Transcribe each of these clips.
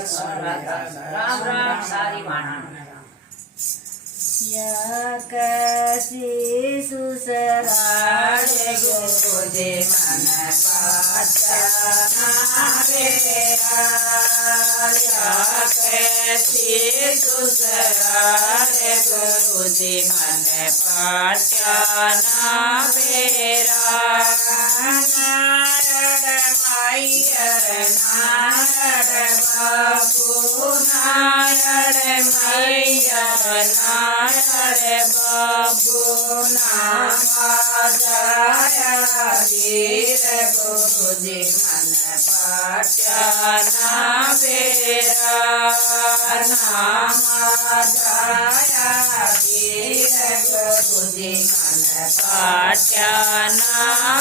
राम राम सारी वाणा यकसी सुसराडे गोदे मन पाचनावेरा यकसी सुसराडे गुरुदे मन पाचनावेरा नारायण मैयर नारायण बाबू नारायण मैयर नारायण बाबू नामाजया वीर गुरुजी मन पाचना वेरा नामाजया वीर गुरुजी मन पाचना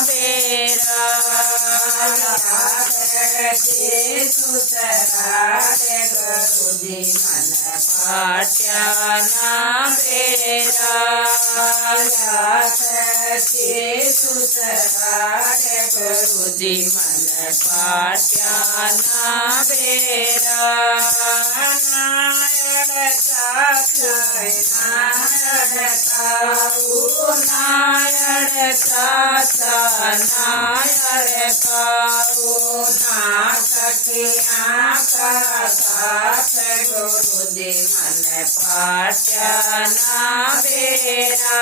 वेरा सुसरारे गुरुजी मन पाचना वेरा सुसरारे गुरुजी मन पाचना वेरा नारायण नारायण काऊना सखिया का साथ गुरुजी मन पाचना वेरा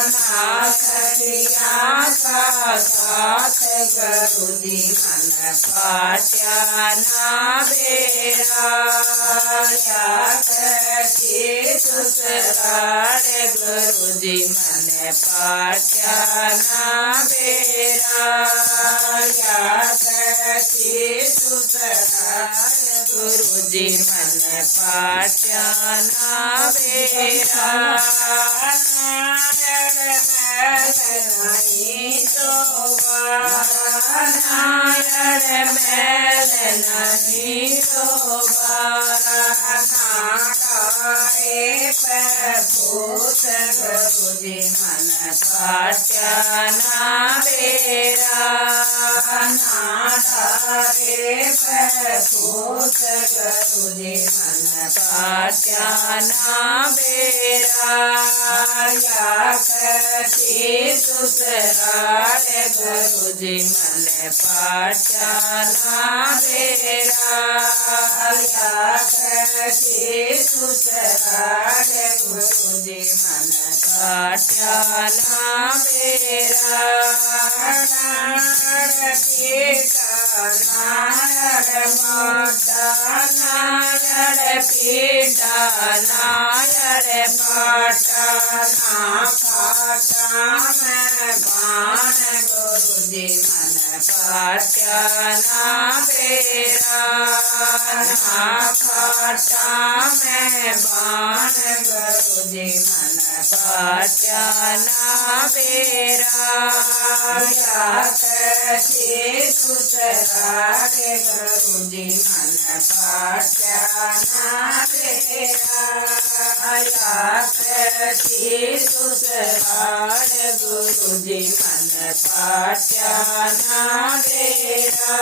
ना सखिया का साथ गुरुजी मन पाचना वेरा सुसरारे गुरुजी मन पाचना वेरा सुसरारे गुरुजी मन पाचना वेरा नारायण मैल नहीं शोभा नारायण मैल नहीं शोभा भूत गुरुजी मन पाचना वेरा नारे भूत गुरुजी मन पाचना वेरा सुसरारे गुरुजी मन पाचना वेरा सुसरारे गुरुजी मन पाचना वेरा नारायण माता नारायण पीता नारायण पाटना पाटा में बाण गुरुजी मन पाचना वेरा खाटा में बाण गुरुजी मन पाचना वेरा सुसरारे गुरुजी मन पाचना वेरा सुसरारे गुरुजी मन पाचना वेरा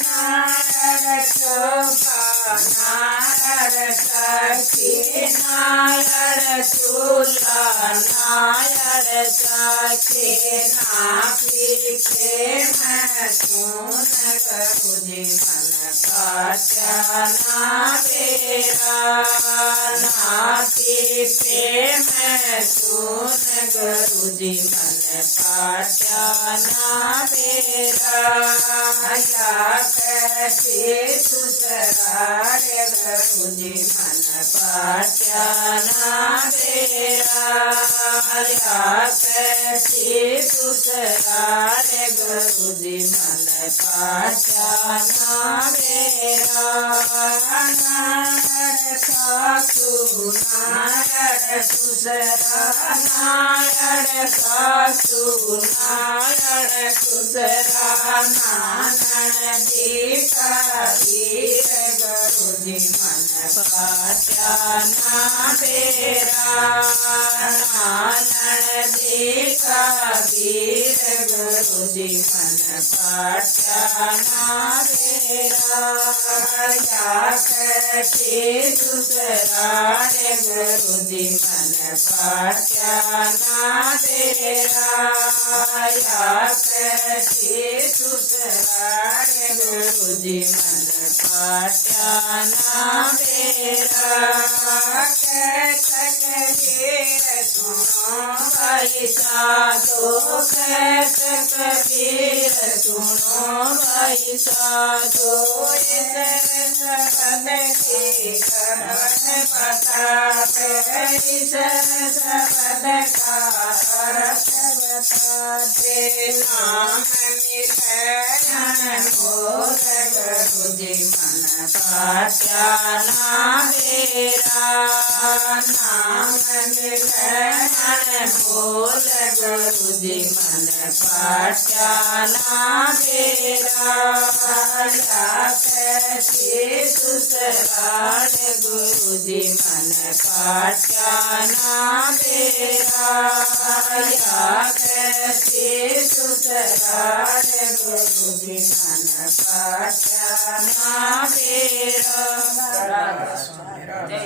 नारायण चोपा नारायण सखी नारायण चूला नारायण सखी नापीछे मैं सुन गुरुजी मन पाचना वेरा नापीछे मैं सुन गुरुजी मन पाचना वेरा सुसरारे गुरुजी मन पाचना वेरा सुसरारे गुरुजी मन पाचना वेरा नारायण सासु नारायण सुसरा नारायण सासु नारायण सुसरा नानदी का वीर गुरुजी मन पाचना वेरा नानदी का કબીર ગુરુજી મન પાટ્યાના વેરા કથી સુસરાડે ગુરુજી મન પાટ્યાના વેરા કથી સુસરાડે ગુરુજી મન પાટ્યાના વેરા કબીર સુનો ભાઈ સાધો કબીર સુનો ભાઈ સાધો શબદ की करन बताते शबद का अर्थ बताते नाम मिलन बोल गुरुजी मन पाट्याना वेरा नाम मिलन बोल गुरुजी मन पाट्याना वेरा સુસરાડ ગુરુજી મન પાટ્યાના વેરા સુસરાડ ગુરુજી મન પાટ્યાના વેરા જય